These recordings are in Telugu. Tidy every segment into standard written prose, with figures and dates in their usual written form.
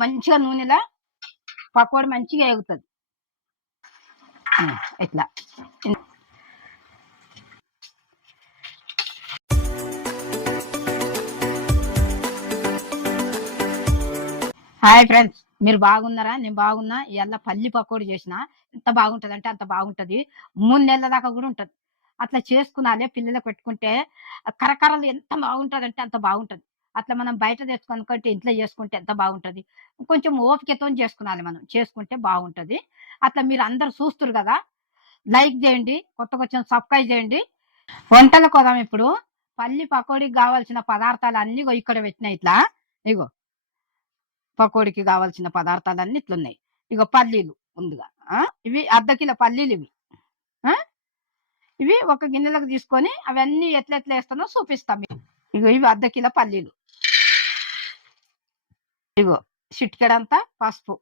మంచిగా నూనెలో పకోడీ మంచిగా ఎగుతుంది. ఇట్లా హాయ్ ఫ్రెండ్స్, మీరు బాగున్నారా? నేను బాగున్నా. ఇవాళ పల్లి పకోడీ చేసిన. ఎంత బాగుంటది అంటే అంత బాగుంటది. 3 నెలల దాకా కూడా ఉంటది. అట్లా చేసుకున్నాలే పిల్లలకు పెట్టుకుంటే కరకరలు ఎంత బాగుంటది అంటే అంత బాగుంటది. అట్లా మనం బయట తెచ్చుకోనుకంటే ఇంట్లో చేసుకుంటే ఎంత బాగుంటది. కొంచెం ఓపికతో చేసుకునాలి, మనం చేసుకుంటే బాగుంటది. అట్లా మీరు అందరు చూస్తురు కదా, లైక్ చేయండి, కొత్తగా వచ్చిన సబ్స్క్రైబ్ చేయండి. వంటలకు పోదాం ఇప్పుడు. పల్లి పకోడీకి కావాల్సిన పదార్థాలు అన్ని ఇక్కడ పెట్టినా. ఇట్లా ఇగో పకోడీకి కావాల్సిన పదార్థాలన్నీ ఇట్లున్నాయి. ఇగో పల్లీలు ముందుగా, ఇవి అర్ధ కిలో పల్లీలు. ఇవి ఒక గిన్నెలకు తీసుకొని అవన్నీ ఎట్లా వేస్తానో చూపిస్తాం. ఇగో ఇవి అర్ధ కిలో పల్లీలు. ఇగో చిటికెడంతా పసుపు.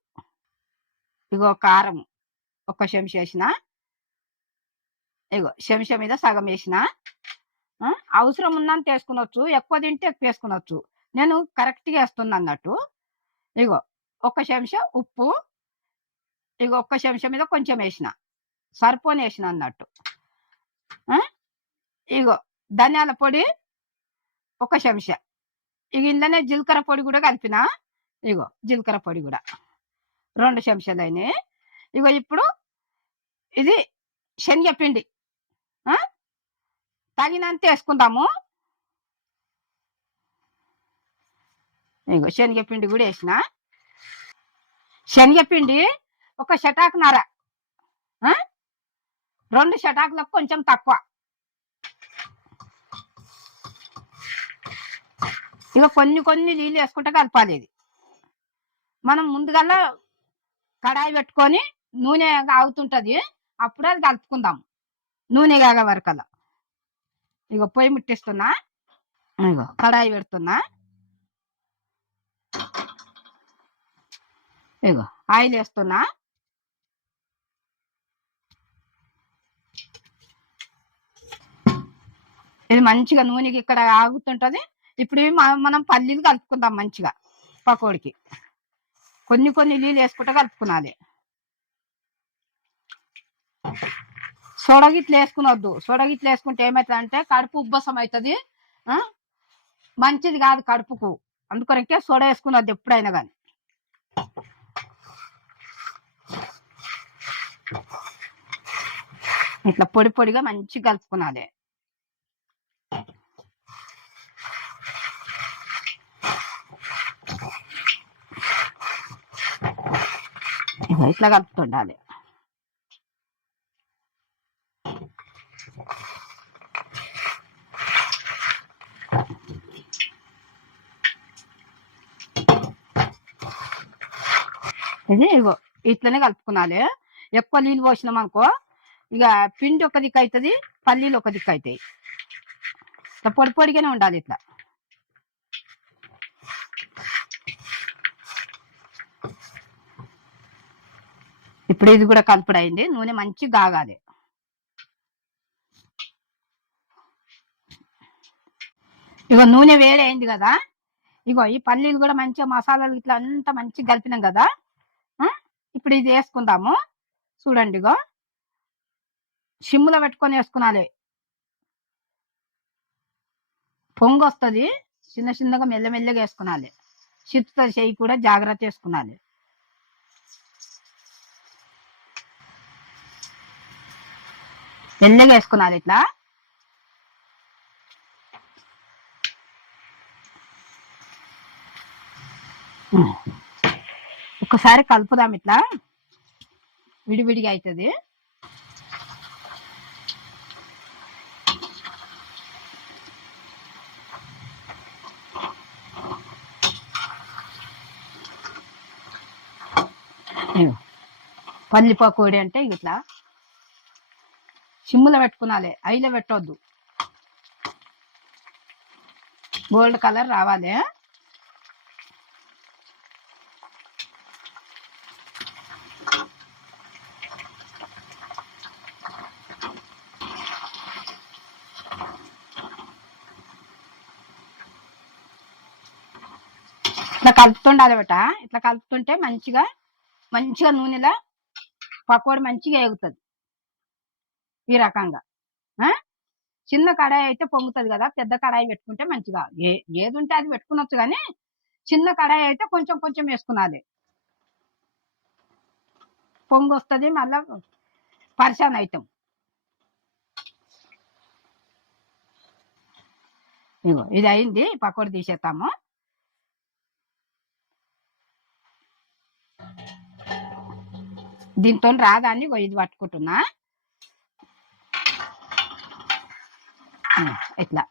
ఇగో కారం ఒక చెంచా వేసిన. ఇగో చెంచా మీద సగం వేసిన. అవసరం ఉన్నంత వేసుకునొచ్చు, ఎక్కువ తింటే ఎక్కువ వేసుకునొచ్చు. నేను కరెక్ట్గా వేస్తున్నా అన్నట్టు. ఇగో ఒక చెంచా ఉప్పు. ఇగో ఒక్క చెంచా మీద కొంచెం వేసిన, సరిపోని వేసిన అన్నట్టు. ఇగో ధనియాల పొడి ఒక చెంచా. ఇక ఇందులోనే జీలకర్ర పొడి కూడా కలిపిన. ఇగో జీలకర్ర పొడి కూడా 2 చెంచాలు అయినాయి. ఇగో ఇప్పుడు ఇది శనగపిండి తగినంత వేసుకుందాము. ఇగో శనగపిండి కూడా వేసిన. శనగపిండి ఒక షటాకున్నర, 2 షటాకులకు కొంచెం తక్కువ. ఇక కొన్ని కొన్ని నీళ్ళు వేసుకుంటే కలపాలి. ఇది మనం ముందుగా కడాయి పెట్టుకొని నూనె ఆగుతుంటది, అప్పుడు అది కలుపుకుందాం. నూనె కాగ వరకల్లా ఇగో పొయ్యి ముట్టిస్తున్నా. ఇగో కడాయి పెడుతున్నా. ఇగో ఆయిల్ వేస్తున్నా. ఇది మంచిగా నూనెకి ఇక్కడ ఆగుతుంటది. ఇప్పుడు మనం పల్లీలు కలుపుకుందాం మంచిగా. పకోడికి కొన్ని కొన్ని నీళ్ళు వేసుకుంటే కలుపుకునాలి. సొడగిట్లు వేసుకునొద్దు. సొడగిట్లు వేసుకుంటే ఏమవుతుంది అంటే కడుపు ఉబ్బసం అవుతుంది, మంచిది కాదు కడుపుకు. అందుకొరకే సోడ వేసుకునొద్దు ఎప్పుడైనా కానీ. ఇట్లా పొడి పొడిగా మంచిగా కలుపుకునాలి. ఇట్లా కలుపుతుండాలి. ఇది ఇగో ఇట్లనే కలుపుకునాలి. ఎక్కువ నీళ్ళు పోసినాం అనుకో ఇక పిండి ఒక దిక్కు అవుతుంది, పల్లీలు ఒక దిక్కు అవుతాయి. ఇట్లా పొడి పొడిగానే ఉండాలి. ఇట్లా ఇప్పుడు ఇది కూడా కలుపుడు అయింది. నూనె మంచిగా కాగాలి. ఇగో నూనె వేరే అయింది కదా. ఇగో ఈ పల్లీలు కూడా మంచిగా మసాలాలు ఇట్లా అంతా మంచిగా కలిపినాం కదా. ఇప్పుడు ఇది వేసుకుందాము. చూడండి, ఇగో సిమ్ములో పెట్టుకొని వేసుకునాలి. పొంగు వస్తుంది, చిన్న చిన్నగా మెల్లమెల్లగా వేసుకునాలి. చిత్తుతో చేయి కూడా జాగ్రత్త వేసుకునాలి. మెల్లగా వేసుకునాలి ఇట్లా. ఒకసారి కలుపుదాం, ఇట్లా విడివిడిగా అవుతుంది. పల్లి పకోడీ అంటే ఇట్లా సిమ్ములో పెట్టుకునాలి, ఐలో పెట్టొద్దు. గోల్డ్ కలర్ రావాలి. ఇట్లా కలుపుతుండాలి బట. ఇట్లా కలుపుతుంటే మంచిగా మంచిగా నూనెలో పకోడీ మంచిగా ఎగుతుంది ఈ రకంగా. చిన్న కడాయి అయితే పొంగుతుంది కదా, పెద్ద కడాయి పెట్టుకుంటే మంచిగా ఏది ఉంటే అది పెట్టుకునొచ్చు, కానీ చిన్న కడాయి అయితే కొంచెం కొంచెం వేసుకున్నది, పొంగు వస్తుంది, మళ్ళా పరిశాన్ అవుతాం. ఇగో ఇది అయింది, పకోడీ తీసేస్తాము. దీంతో రాదాన్ని ఇది పట్టుకుంటున్నా. ఇట్లా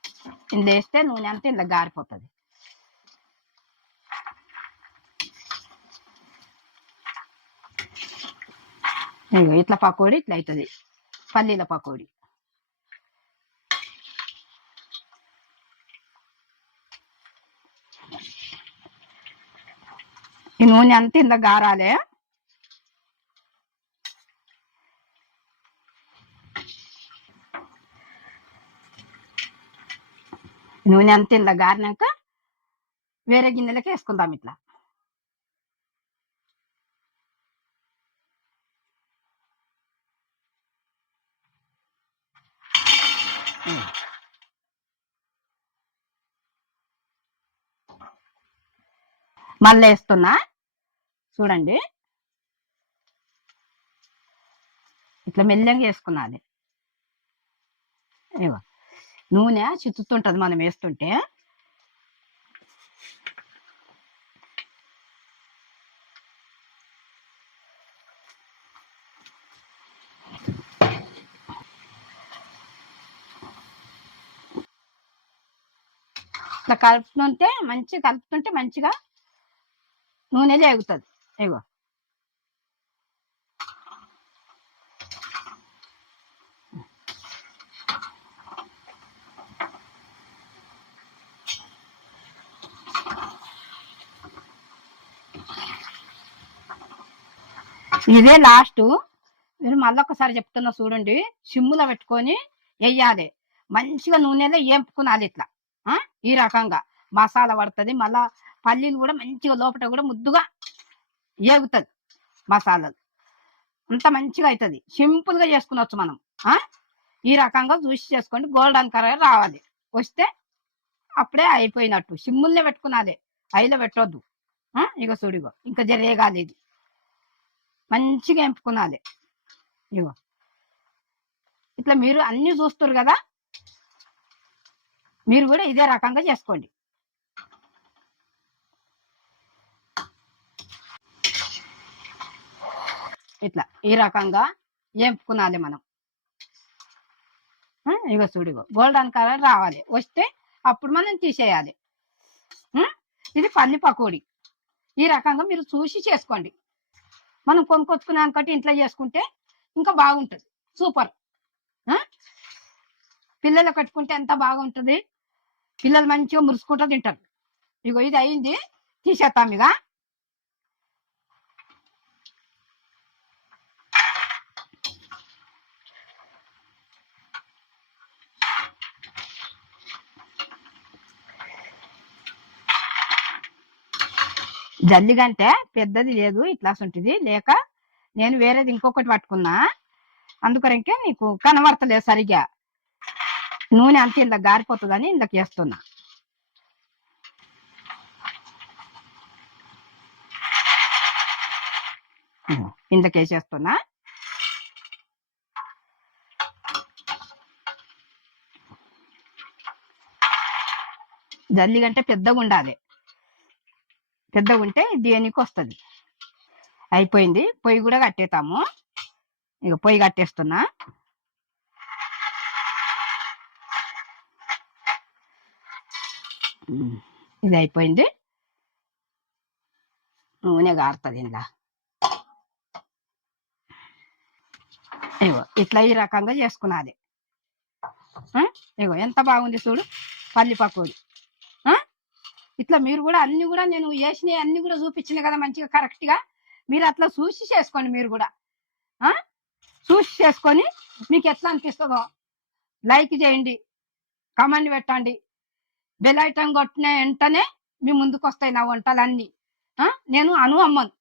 ఇందులో వేస్తే నూనె అంతా ఇందులో గారిపోతుంది. ఇట్లా పకోడీ ఇట్లా అవుతుంది, పల్లీల పకోడీ. ఈ నూనె అంతా ఇంత గారాలే. నూనె అంతా ఇంత గారినాక వేరే గిన్నెలకి వేసుకుందాం ఇట్లా. మళ్ళీ వేస్తున్నా చూడండి, ఇట్లా మెల్లంగా వేసుకున్నది. ఇగో నూనె చిత్తుతుంటది మనం వేస్తుంటే. ఇట్లా కలుపుతుంటే మంచిగా నూనె లేగుతుంది. ఇగో ఇదే లాస్ట్. మీరు మళ్ళొకసారి చెప్తున్నా చూడండి, సిమ్ములో పెట్టుకొని వెయ్యాలి, మంచిగా నూనెలో ఏంపుకున్నది ఇట్లా. ఈ రకంగా మసాలా పడుతుంది, మళ్ళా పల్లీలు కూడా మంచిగా లోపల కూడా ముద్దుగా ఏగుతుంది, మసాలాలు అంత మంచిగా అవుతుంది. సింపుల్ గా చేసుకునొచ్చు మనం. ఈ రకంగా చూసి చేసుకోండి, గోల్డెన్ కలర్ రావాలి, వస్తే అప్పుడే అయిపోయినట్టు. సిమ్ముల్నే పెట్టుకున్నది, హైలో పెట్టొద్దు. ఇక చూడిగో ఇంకా జరేగాలి, ఇది మంచిగా ఎంపుకున్నది. ఇగో ఇట్లా మీరు అన్ని చూస్తారు కదా, మీరు కూడా ఇదే రకంగా చేసుకోండి. ఇట్లా ఈ రకంగా ఎంపుకునాలి మనం. ఇగో చూడిగో గోల్డెన్ కలర్ రావాలి, వస్తే అప్పుడు మనం తీసేయాలి. ఇది పల్లి పకోడీ. ఈ రకంగా మీరు చూసి చేసుకోండి. మనం కొనుక్కొచ్చుకున్నాకటి ఇంట్లో చేసుకుంటే ఇంకా బాగుంటుంది, సూపర్. పిల్లలు కట్టుకుంటే ఎంత బాగుంటుంది, పిల్లలు మంచిగా మురుసుకుంటూ తింటారు. ఇగో ఇది అయింది, తీసేస్తాం ఇక. జల్లిగంటే పెద్దది లేదు, ఇట్లా ఉంటుంది, లేక నేను వేరేది ఇంకొకటి పట్టుకున్నా, అందుకొరకే నీకు కనబడతలేదు సరిగ్గా. నూనె అంత ఇందులో గారిపోతుందని ఇందులోకి వేస్తున్నా. ఇందులోకి వేసేస్తున్నా. జల్లిగంటే పెద్దగా ఉండాలి, పెద్దగా ఉంటే దేనికి వస్తుంది. అయిపోయింది, పొయ్యి కూడా కట్టేతాము. ఇక పొయ్యి కట్టేస్తున్నా. ఇది అయిపోయింది, నూనె గారుతుంది ఇంట్లో. ఇగో ఇట్లా ఈ రకంగా చేసుకున్నది. ఇగో ఎంత బాగుంది చూడు, పల్లి పకోడీ. ఇట్లా మీరు కూడా అన్ని కూడా నేను వేసినవి అన్ని కూడా చూపించిన కదా మంచిగా కరెక్ట్ గా, మీరు అట్లా చూసి చేసుకోండి. మీరు కూడా చూసి చేసుకొని మీకు ఎట్లా అనిపిస్తుందో లైక్ చేయండి, కామెంట్ పెట్టండి, బెల్ ఐకాన్ కొట్టిన వెంటనే మీ ముందుకు వస్తాయి నా వంటలన్నీ. నేను అను అమ్మను.